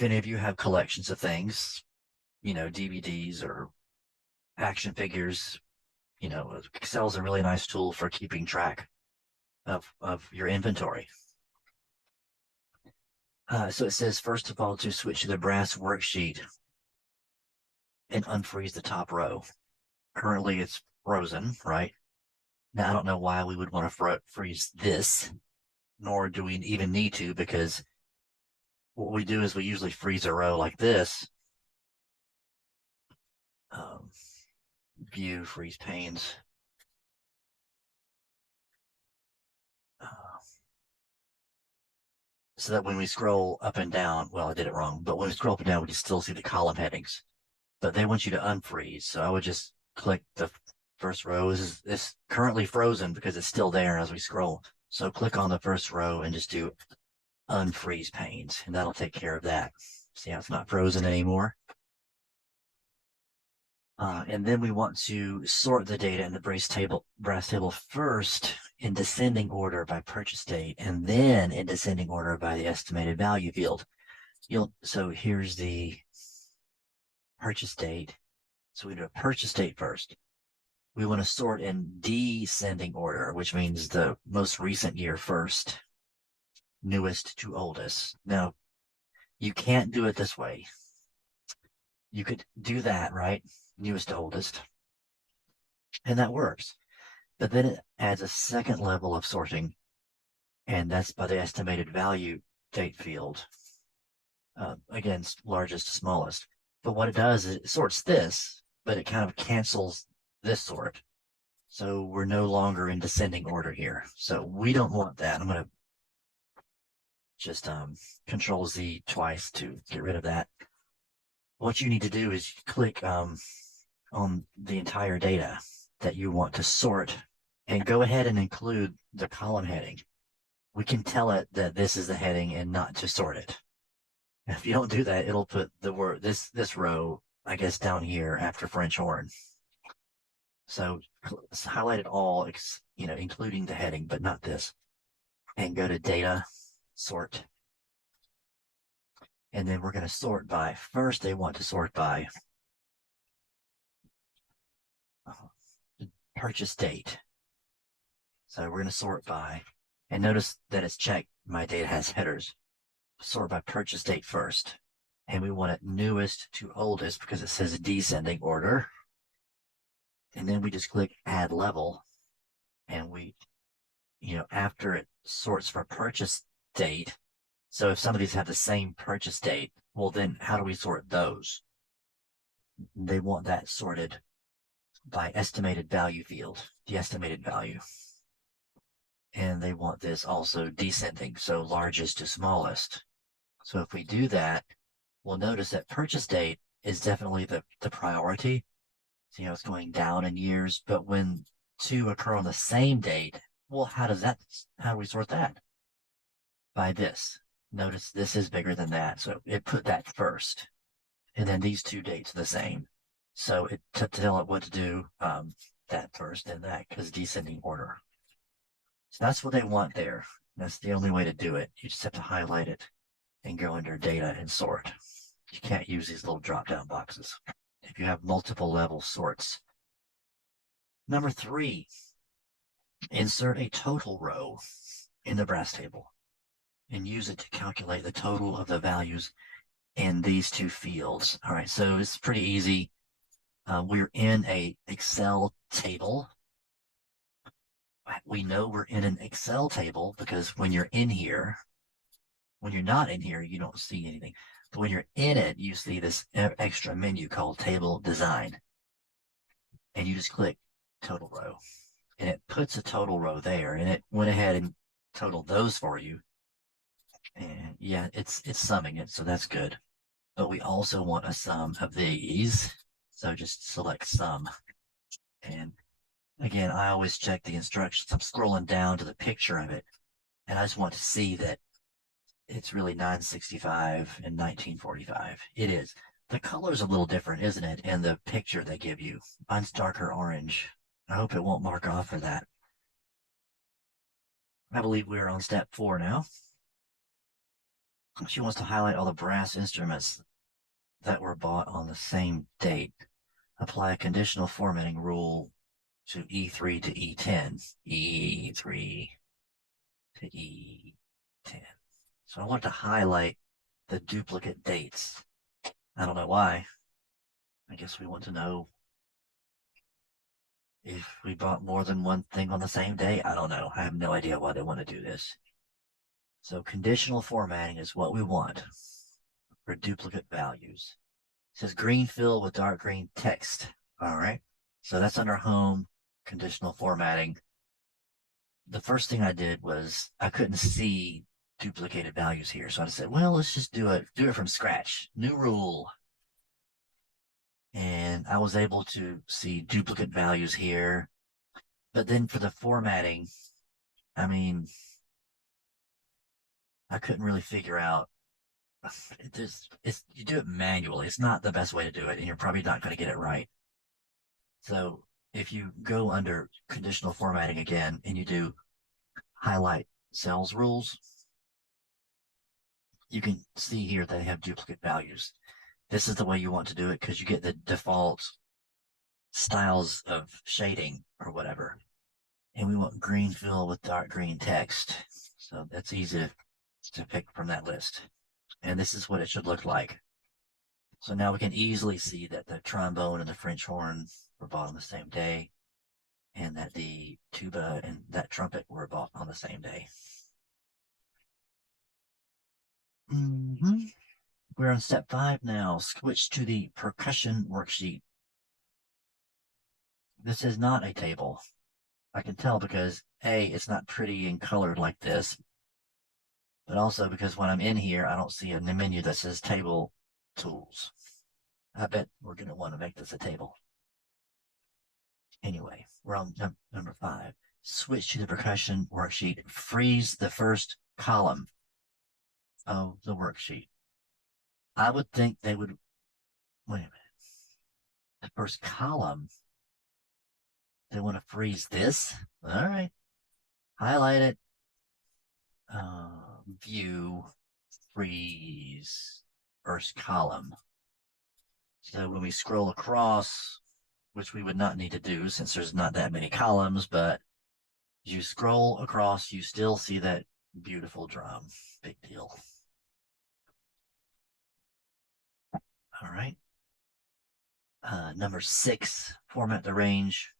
if any of you have collections of things, DVDs or action figures, Excel's a really nice tool for keeping track of your inventory. So it says, first of all, to switch to the brass worksheet and unfreeze the top row. Currently, it's frozen, right? Now, I don't know why we would want to freeze this, nor do we even need to, because what we do is we usually freeze a row like this. View, freeze panes. So that when we scroll up and down, well, I did it wrong, but when we scroll up and down, we can still see the column headings. But they want you to unfreeze. So I would just click the first row. It's currently frozen because it's still there as we scroll. So click on the first row and just do unfreeze panes, and that'll take care of that. See how it's not frozen anymore? And then we want to sort the data in the brass table first in descending order by purchase date, and then in descending order by the estimated value field. So here's the purchase date. So we do a purchase date first. We want to sort in descending order, which means the most recent year first, newest to oldest. Now, you can't do it this way. You could do that, right? Newest to oldest. And that works. But then it adds a second level of sorting, and that's by the estimated value date field. Again, largest to smallest. But what it does is it sorts this, but it kind of cancels this sort. So we're no longer in descending order here. So we don't want that. I'm going to just Control Z twice to get rid of that. What you need to do is click on the entire data that you want to sort and go ahead and include the column heading. We can tell it that this is the heading and not to sort it. If you don't do that, it'll put the word this row, I guess, down here after French horn. So highlight it all, including the heading, but not this. And go to data, sort. And then we're going to sort by, first they want to sort by purchase date. So we're going to sort by, and notice that it's checked, my data has headers. Sort by purchase date first. And we want it newest to oldest because it says descending order. And then we just click add level. And we, after it sorts for purchase date, so if some of these have the same purchase date, well, then how do we sort those? They want that sorted by estimated value field, the estimated value. And they want this also descending, so largest to smallest. So if we do that, we'll notice that purchase date is definitely the priority. So, it's going down in years, but when two occur on the same date, well, how do we sort that? By this. Notice this is bigger than that, so it put that first. And then these two dates are the same. So to tell it what to do, that first and that, because descending order. So that's what they want there. That's the only way to do it. You just have to highlight it and go under data and sort. You can't use these little drop-down boxes if you have multiple level sorts. Number 3, insert a total row in the brass table and use it to calculate the total of the values in these two fields. All right, so it's pretty easy. We're in a Excel table. We know we're in an Excel table because when you're in here, when you're not in here, you don't see anything. But when you're in it, you see this extra menu called Table Design. And you just click Total Row. And it puts a total row there. And it went ahead and totaled those for you. And yeah, it's summing it, so that's good. But we also want a sum of these. So just select sum. And again, I always check the instructions. I'm scrolling down to the picture of it. And I just want to see that it's really 965 and 1945. It is. The color's a little different, isn't it? And the picture they give you. Mine's darker orange. I hope it won't mark off for that. I believe we're on step 4 now. She wants to highlight all the brass instruments that were bought on the same date. Apply a conditional formatting rule to E3 to E10. E3 to E10. So I want to highlight the duplicate dates. I don't know why. I guess we want to know if we bought more than one thing on the same day. I don't know. I have no idea why they want to do this. So conditional formatting is what we want for duplicate values. It says green fill with dark green text. All right. So that's under home, conditional formatting. The first thing I did was I couldn't see duplicated values here. So I said, well, let's just do it from scratch. New rule. And I was able to see duplicate values here. But then for the formatting, I mean, I couldn't really figure out. You do it manually. It's not the best way to do it, and you're probably not going to get it right. So if you go under conditional formatting again and you do highlight cells rules, you can see here they have duplicate values. This is the way you want to do it because you get the default styles of shading or whatever. And we want green fill with dark green text. So that's easy to pick from that list. And this is what it should look like. So now we can easily see that the trombone and the French horn were bought on the same day, and that the tuba and that trumpet were bought on the same day. We're on step 5 now. Switch to the percussion worksheet. This is not a table. I can tell because A, it's not pretty and colored like this, but also because when I'm in here, I don't see a menu that says table tools. I bet we're going to want to make this a table. Anyway, we're on number 5. Switch to the percussion worksheet. Freeze the first column of the worksheet. I would think they would, wait a minute. The first column, they want to freeze this. All right. Highlight it. View, freeze, first column. So when we scroll across, which we would not need to do since there's not that many columns, but as you scroll across, you still see that beautiful drum. Big deal. All right. Number 6, format the range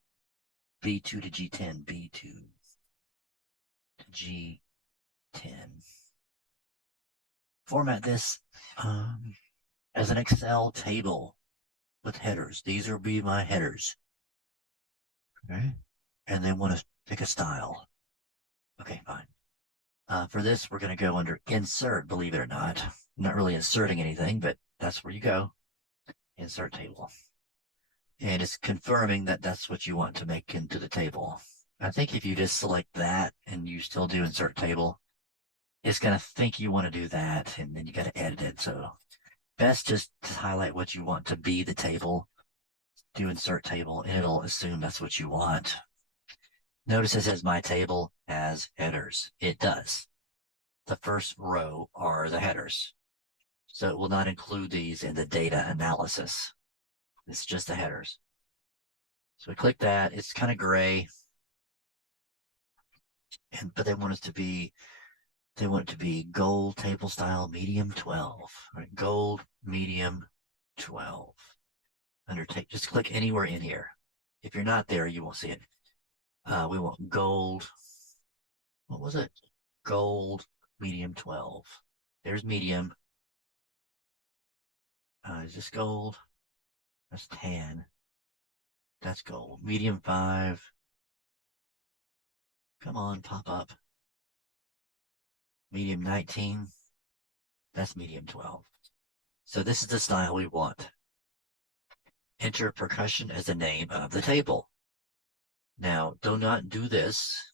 B2 to G10, B2 to G10. Format this as an Excel table with headers. These will be my headers. Okay. And they want to pick a style. Okay, fine. For this, we're going to go under insert, believe it or not. I'm not really inserting anything, but that's where you go. Insert table. And it's confirming that that's what you want to make into the table. I think if you just select that and you still do insert table, it's going to think you want to do that, and then you got to edit it. So best just to highlight what you want to be the table, do insert table, and it'll assume that's what you want. Notice it says my table has headers. It does. The first row are the headers. So it will not include these in the data analysis. It's just the headers. So we click that. It's kind of gray. But they want it to be gold table style medium 12. Right? Gold medium 12. Just click anywhere in here. If you're not there, you won't see it. We want gold. What was it? Gold medium 12. There's medium. Is this gold? That's tan. That's gold. Medium 5. Come on, pop up. Medium 19. That's medium 12. So this is the style we want. Enter percussion as the name of the table. Now, do not do this.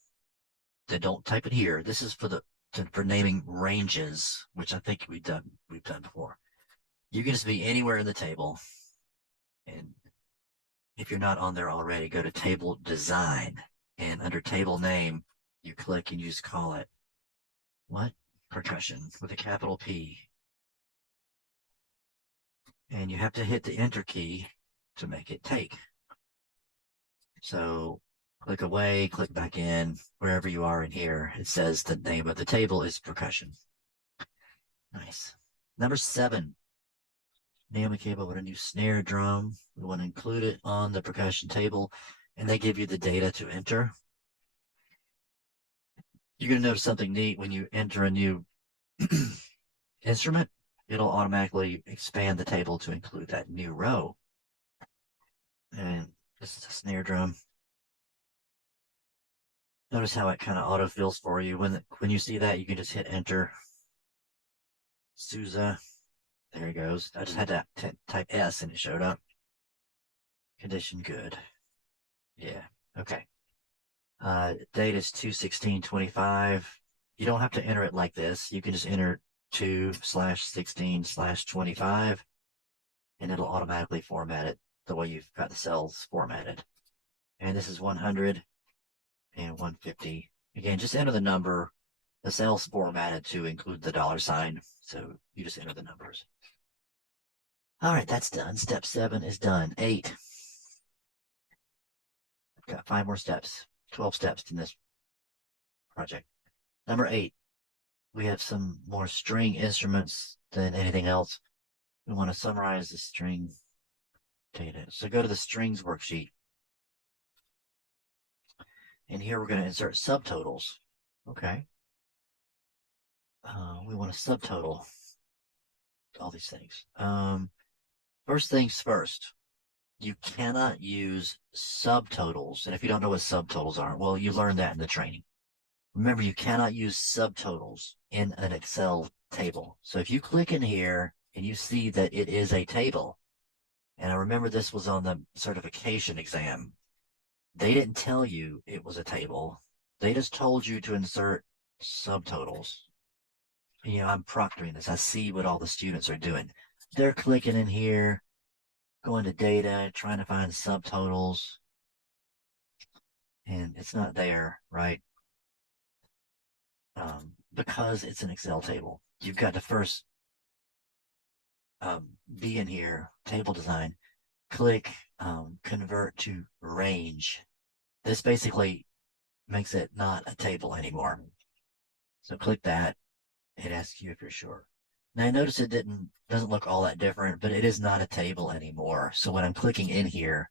Then don't type it here. This is for naming ranges, which I think we've done before. You can just be anywhere in the table. And if you're not on there already, go to table design. And under table name, you click and you just call it what? percussion with a capital P. And you have to hit the enter key to make it take. So click away, click back in, wherever you are in here. It says the name of the table is percussion. Nice. Number 7. Naomi came up with a new snare drum. We want to include it on the percussion table, and they give you the data to enter. You're going to notice something neat when you enter a new instrument. It'll automatically expand the table to include that new row. And this is a snare drum. Notice how it kind of auto-fills for you. When you see that, you can just hit enter. Sousa. There it goes. I just had to type S and it showed up. Condition good. Yeah. Okay. Date is 2/16/25. You don't have to enter it like this. You can just enter 2/16/25 and it'll automatically format it the way you've got the cells formatted. And this is 100 and 150. Again, just enter the number. The cell's formatted to include the $sign. So you just enter the numbers. All right, that's done. Step 7 is done. 8. I've got 5 more steps. 12 steps in this project. Number 8. We have some more string instruments than anything else. We want to summarize the string data. So go to the strings worksheet. And here we're going to insert subtotals. Okay. We want to subtotal all these things. First things first, you cannot use subtotals. And if you don't know what subtotals are, well, you learned that in the training. Remember, you cannot use subtotals in an Excel table. So if you click in here and you see that it is a table, and I remember this was on the certification exam, they didn't tell you it was a table. They just told you to insert subtotals. You know, I'm proctoring this. I see what all the students are doing. They're clicking in here, going to data, trying to find subtotals, and it's not there, right? Because it's an Excel table. You've got to first be in here, table design, click convert to range. This basically makes it not a table anymore. So click that. It asks you if you're sure. Now notice it doesn't look all that different, but it is not a table anymore. So when I'm clicking in here,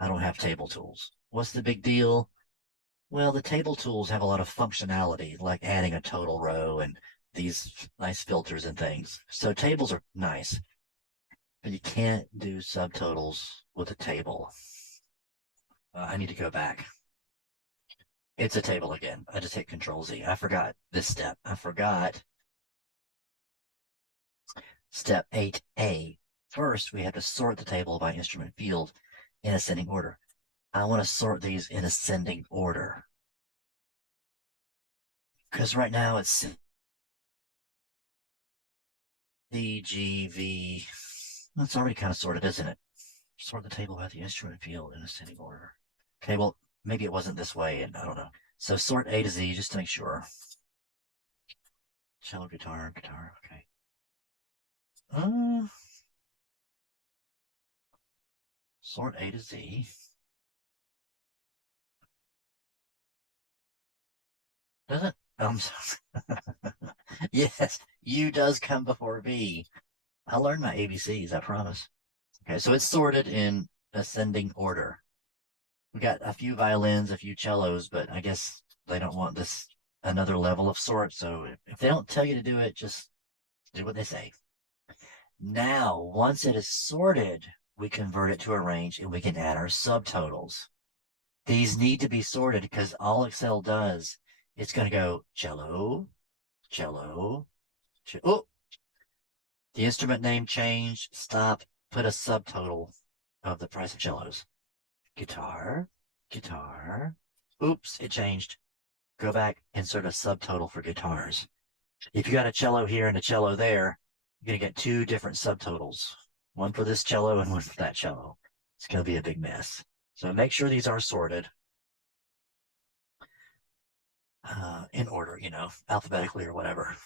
I don't have table tools. What's the big deal? Well, the table tools have a lot of functionality, like adding a total row and these nice filters and things. So tables are nice, but you can't do subtotals with a table. I need to go back. It's a table again. I just hit Control Z. I forgot this step. I forgot step 8A. First, we have to sort the table by instrument field in ascending order. I want to sort these in ascending order. Because right now it's C, G, V. That's already kind of sorted, isn't it? Sort the table by the instrument field in ascending order. Okay, well, maybe it wasn't this way, and I don't know. So sort A to Z just to make sure. Cello, guitar, okay. Sort A to Z. Does it? Yes, U does come before V. I learned my ABCs, I promise. Okay, so it's sorted in ascending order. We got a few violins, a few cellos, but I guess they don't want this another level of sort. So if they don't tell you to do it, just do what they say. Now, once it is sorted, we convert it to a range and we can add our subtotals. These need to be sorted because all Excel does, it's going to go cello, cello, oh, the instrument name changed, stop, put a subtotal of the price of cellos. Guitar, guitar, oops, it changed. Go back, insert a subtotal for guitars. If you got a cello here and a cello there, you're going to get 2 different subtotals. One for this cello and one for that cello. It's going to be a big mess. So make sure these are sorted. in order, alphabetically or whatever.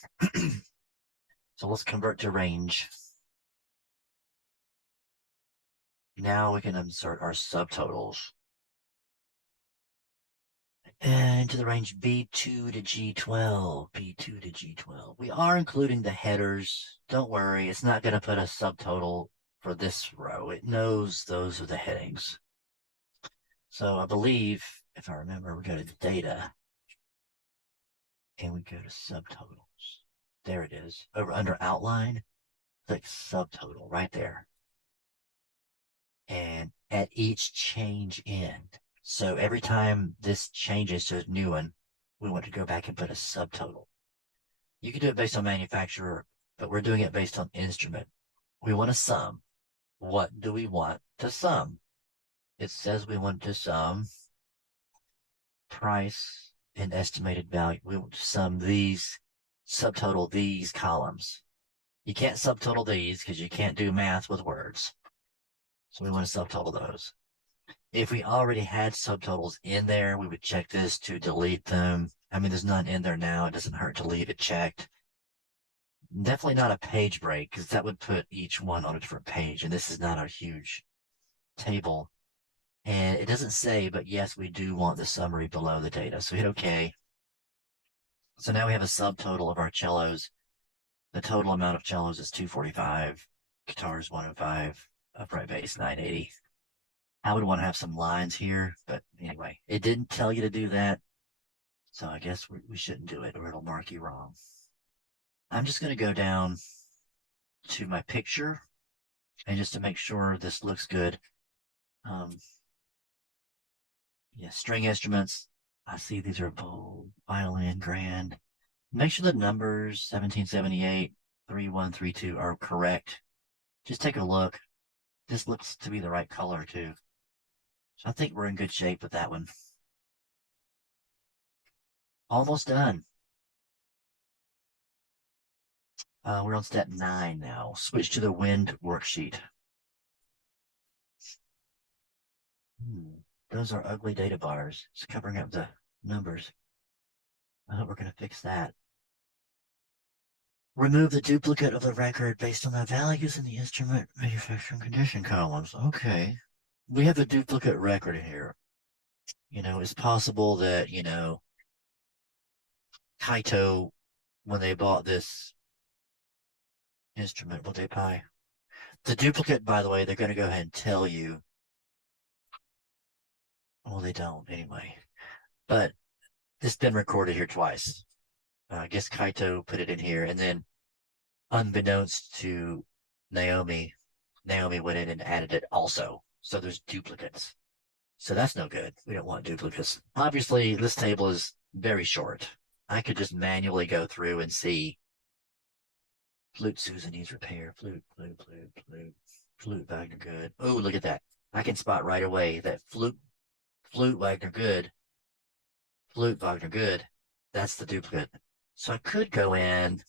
So let's convert to range. Now we can insert our subtotals into the range B2 to G12, B2 to G12. We are including the headers. Don't worry, it's not going to put a subtotal for this row. It knows those are the headings. So I believe, if I remember, we go to data and we go to subtotals. There it is. Over under outline, click subtotal right there. And at each change in. So every time this changes to a new one, we want to go back and put a subtotal. You can do it based on manufacturer, but we're doing it based on instrument. We want to sum. What do we want to sum? It says we want to sum price and estimated value. We want to sum these, subtotal these columns. You can't subtotal these because you can't do math with words. So we want to subtotal those. If we already had subtotals in there, we would check this to delete them. I mean, there's none in there now. It doesn't hurt to leave it checked. Definitely not a page break because that would put each one on a different page. And this is not a huge table. And it doesn't say, but yes, we do want the summary below the data. So hit OK. So now we have a subtotal of our cellos. The total amount of cellos is 245, guitars 105, upright bass 980. I would want to have some lines here, but anyway, it didn't tell you to do that. So I guess we shouldn't do it or it'll mark you wrong. I'm just going to go down to my picture and just to make sure this looks good. Yeah, string instruments. I see these are bold, violin, grand. Make sure the numbers 1778, 3132 are correct. Just take a look. This looks to be the right color too. So I think we're in good shape with that one. Almost done. We're on step 9 now. Switch to the wind worksheet. Those are ugly data bars. It's covering up the numbers. I hope we're going to fix that. Remove the duplicate of the record based on the values in the instrument manufacturing condition columns. Okay. We have a duplicate record here. It's possible that, Kaito, when they bought this instrument, what they buy. The duplicate, by the way, they're going to go ahead and tell you. Well, they don't anyway. But it's been recorded here twice. I guess Kaito put it in here, and then unbeknownst to Naomi went in and added it also. So there's duplicates. So that's no good. We don't want duplicates. Obviously, this table is very short. I could just manually go through and see flute Susan needs repair, flute, Wagner good. Oh, look at that. I can spot right away that flute Wagner good, flute Wagner good. That's the duplicate. So I could go in,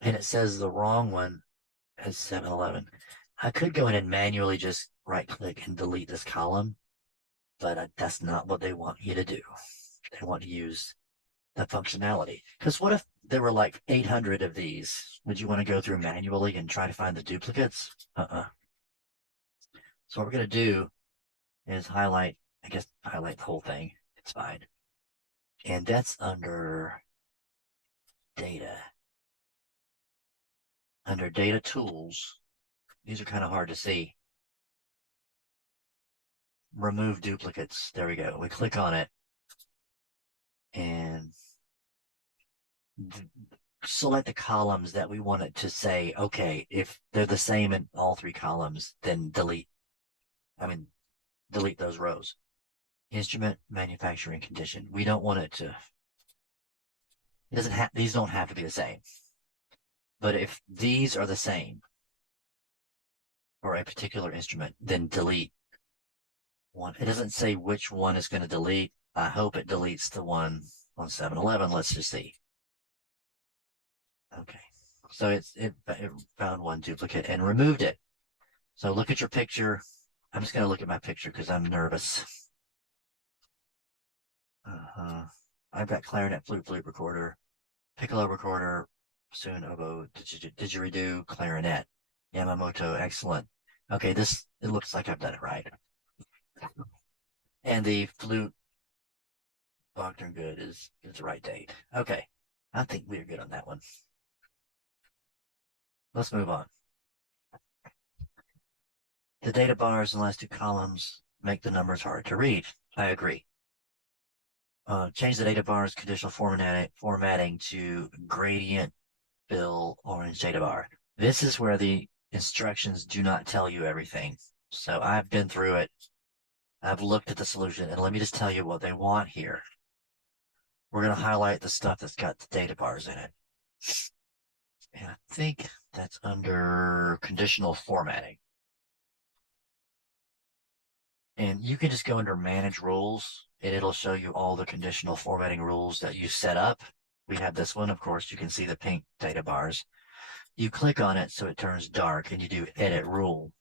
and it says the wrong one as 711. I could go in and manually just right-click and delete this column, but that's not what they want you to do. They want to use the functionality. Because what if there were like 800 of these? Would you want to go through manually and try to find the duplicates? So what we're going to do is highlight the whole thing. It's fine. And that's under data. Under data tools, these are kind of hard to see. Remove duplicates. There we go. We click on it and select the columns that we want it to say, okay, if they're the same in all 3 columns, then delete those rows. Instrument manufacturing condition. We don't want it to, these don't have to be the same. But if these are the same for a particular instrument, then delete one. It doesn't say which one is going to delete. I hope it deletes the one on 711. Let's just see. Okay. So it found one duplicate and removed it. So look at your picture. I'm just going to look at my picture because I'm nervous. I've got clarinet, flute recorder, piccolo recorder, bassoon, oboe, didgeridoo, clarinet, Yamamoto, excellent. Okay, it looks like I've done it right. And the flute, Wagner good is the right date. Okay, I think we're good on that one. Let's move on. The data bars in the last two columns make the numbers hard to read. I agree. Change the data bars conditional formatting to gradient fill orange data bar. This is where the instructions do not tell you everything. So I've been through it. I've looked at the solution, and let me just tell you what they want here. We're going to highlight the stuff that's got the data bars in it. And I think that's under conditional formatting. And you can just go under manage rules, and it'll show you all the conditional formatting rules that you set up. We have this one, of course, you can see the pink data bars. You click on it so it turns dark, and you do edit rule.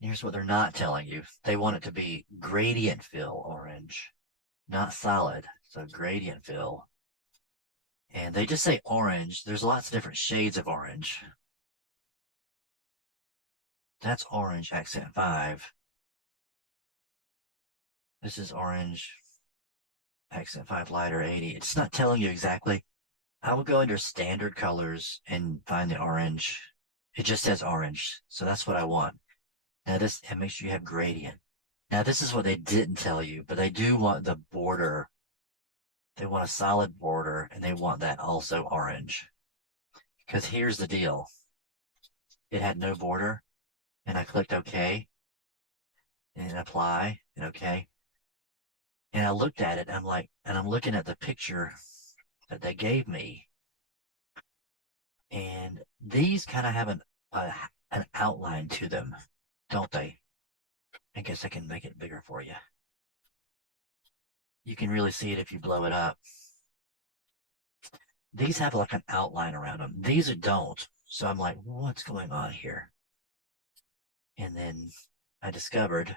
Here's what they're not telling you. They want it to be gradient fill orange, not solid. So gradient fill. And they just say orange. There's lots of different shades of orange. That's orange accent 5. This is orange accent 5 lighter 80. It's not telling you exactly. I will go under standard colors and find the orange. It just says orange. So that's what I want. Now this, and make sure you have gradient. Now this is what they didn't tell you, but they do want the border. They want a solid border, and they want that also orange. Because here's the deal. It had no border, and I clicked OK, and apply, and OK. And I looked at it, and I'm looking at the picture that they gave me. And these kind of have an outline to them, don't they? I guess I can make it bigger for you. You can really see it if you blow it up. These have like an outline around them. These don't. So I'm like, what's going on here? And then I discovered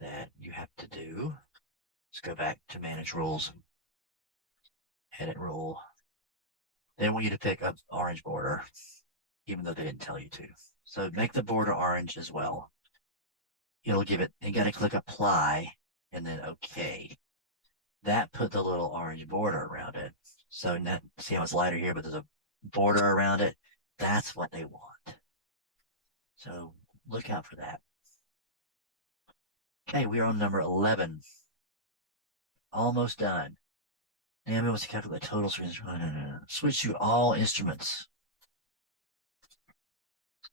that you have to do, let's go back to manage rules, edit rule. They want you to pick up orange border, even though they didn't tell you to. So make the border orange as well. It'll give it, you got to click apply and then OK. That put the little orange border around it. So now, see how it's lighter here, but there's a border around it. That's what they want. So look out for that. Okay, we are on number 11. Almost done. Naomi wants to calculate total strings. Switch to all instruments.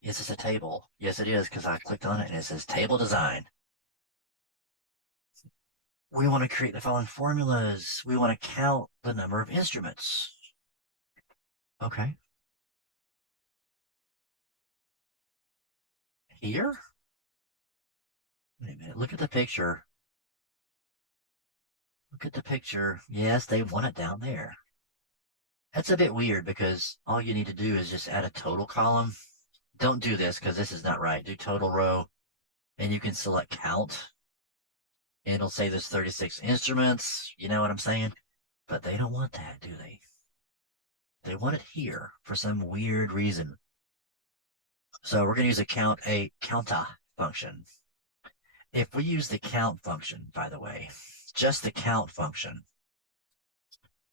Is this a table? Yes, it is, because I clicked on it and it says table design. We want to create the following formulas. We want to count the number of instruments. Okay. Here? Wait a minute. Look at the picture. Look at the picture. Yes, they want it down there. That's a bit weird because all you need to do is just add a total column. Don't do this because this is not right. Do total row and you can select count. And it'll say there's 36 instruments. You know what I'm saying? But they don't want that, do they? They want it here for some weird reason. So we're going to use a counta function. If we use the count function, by the way, just the count function,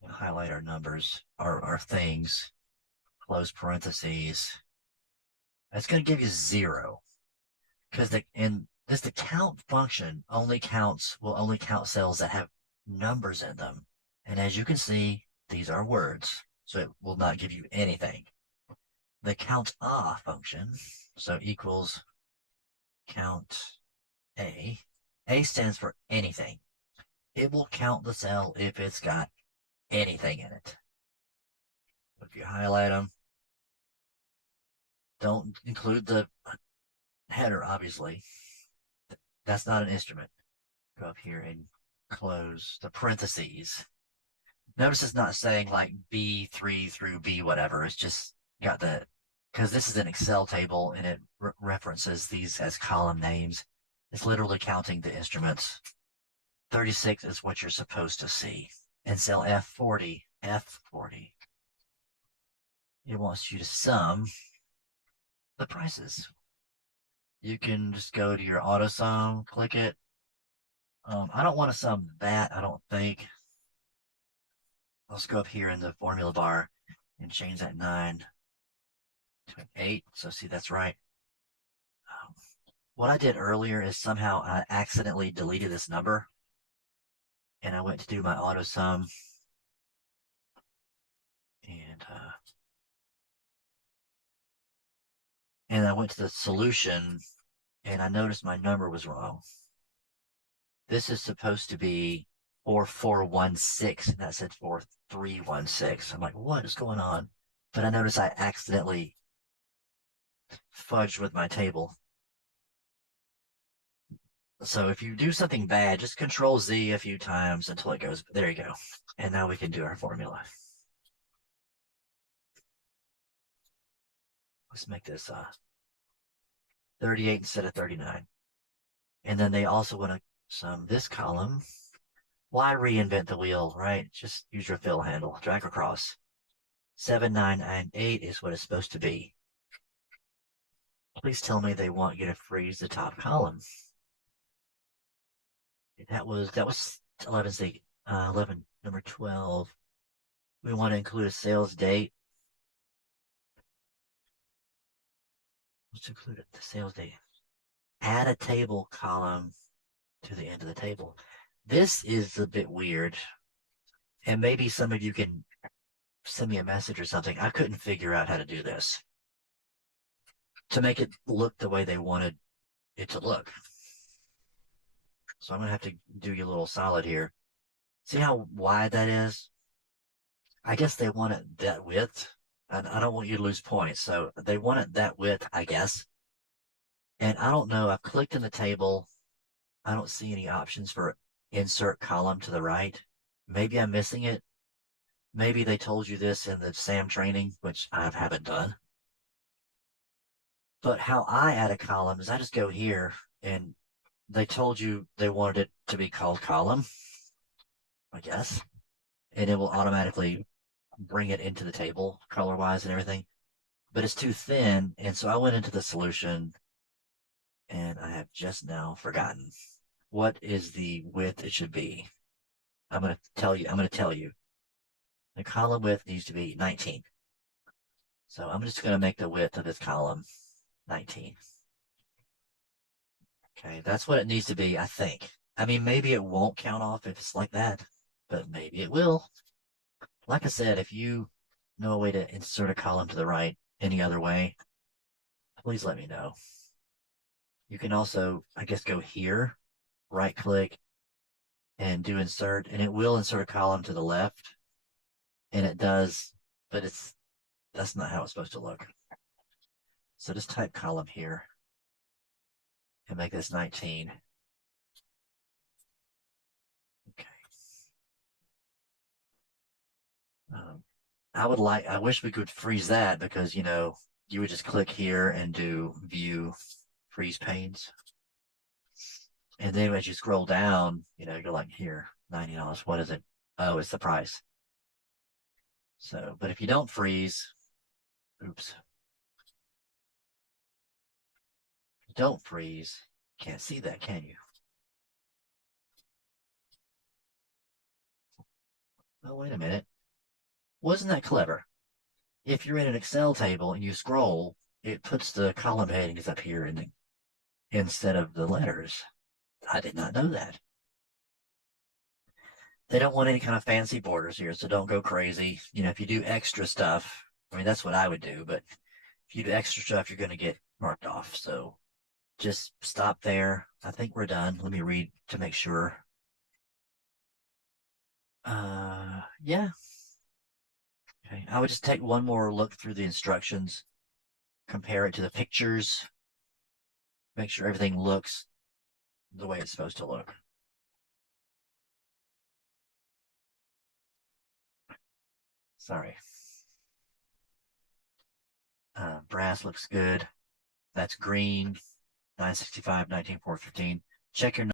we'll highlight our numbers, our things, close parentheses. That's going to give you 0 because the count function will only count cells that have numbers in them. And as you can see, these are words, so it will not give you anything. The count function, so equals count A. A stands for anything. It will count the cell if it's got anything in it. If you highlight them, don't include the header, obviously. That's not an instrument. Go up here and close the parentheses. Notice it's not saying like B3 through B whatever. It's just got the, because this is an Excel table and it references these as column names. It's literally counting the instruments. 36 is what you're supposed to see. And cell F40, F40, it wants you to sum the prices. You can just go to your auto sum, click it. I don't want to sum that, I don't think. Let's go up here in the formula bar and change that 9 to an 8. So see, that's right. What I did earlier is somehow I accidentally deleted this number, and I went to do my auto sum, and I went to the solution, and I noticed my number was wrong. This is supposed to be 4416, and that said 4316. I'm like, what is going on? But I noticed I accidentally fudged with my table. So if you do something bad, just Control Z a few times until it goes. There you go. And now we can do our formula. Let's make this 38 instead of 39. And then they also want to sum this column. Why reinvent the wheel, right? Just use your fill handle, drag across. 7, 9, and 8 is what it's supposed to be. Please tell me they want you to freeze the top column. That was 11, number 12. We want to include a sales date. Let's include it, the sales date. Add a table column to the end of the table. This is a bit weird. And maybe some of you can send me a message or something. I couldn't figure out how to do this to make it look the way they wanted it to look. So I'm going to have to do you a little solid here. See how wide that is? I guess they want it that width. And I don't want you to lose points. So they want it that width, I guess. And I don't know. I've clicked in the table. I don't see any options for insert column to the right. Maybe I'm missing it. Maybe they told you this in the SAM training, which I haven't done. But how I add a column is I just go here, and they told you they wanted it to be called column, I guess. And it will automatically bring it into the table color-wise and everything. But it's too thin, and so I went into the solution, and I have just now forgotten. What is the width it should be? I'm going to tell you. The column width needs to be 19. So I'm just going to make the width of this column 19. Okay, that's what it needs to be, I think. I mean, maybe it won't count off if it's like that, but maybe it will. Like I said, if you know a way to insert a column to the right any other way, please let me know. You can also, I guess, go here, right click, and do insert, and it will insert a column to the left. And it does, but that's not how it's supposed to look. So just type column here and make this 19. Okay. I wish we could freeze that because, you know, you would just click here and do view freeze panes. And then as you scroll down, you know, you're like here, $90. What is it? Oh, it's the price. So, but if you don't freeze, oops. If you don't freeze, can't see that, can you? Oh, wait a minute. Wasn't that clever? If you're in an Excel table and you scroll, it puts the column headings up here instead of the letters. I did not know that. They don't want any kind of fancy borders here, so don't go crazy. You know, if you do extra stuff, I mean, that's what I would do, but if you do extra stuff, you're going to get marked off. So just stop there. I think we're done. Let me read to make sure. Yeah. Okay. I would just take one more look through the instructions, compare it to the pictures, make sure everything looks the way it's supposed to look. Sorry. Brass looks good. That's green, 965, 19415. Check your